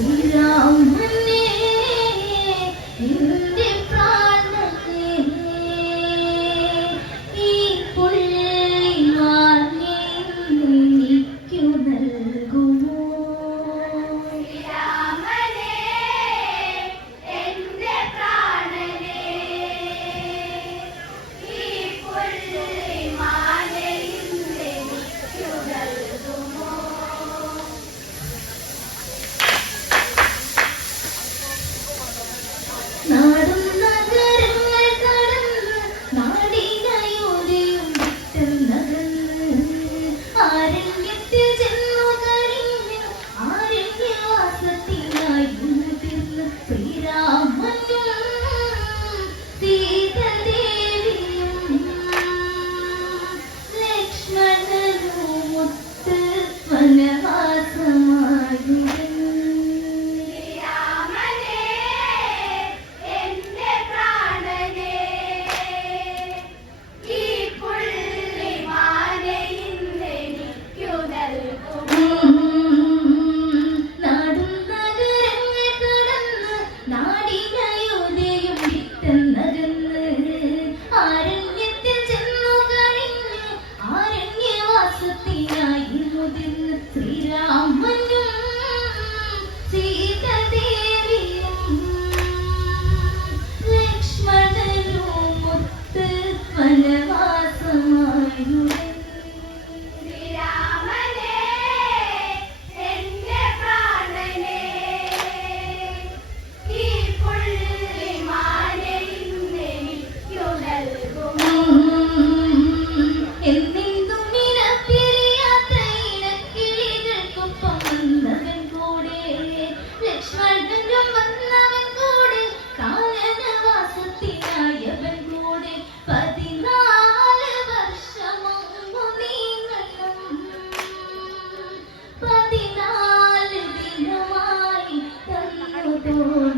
ശ്രീരാമനേ நாடிகள் Oh.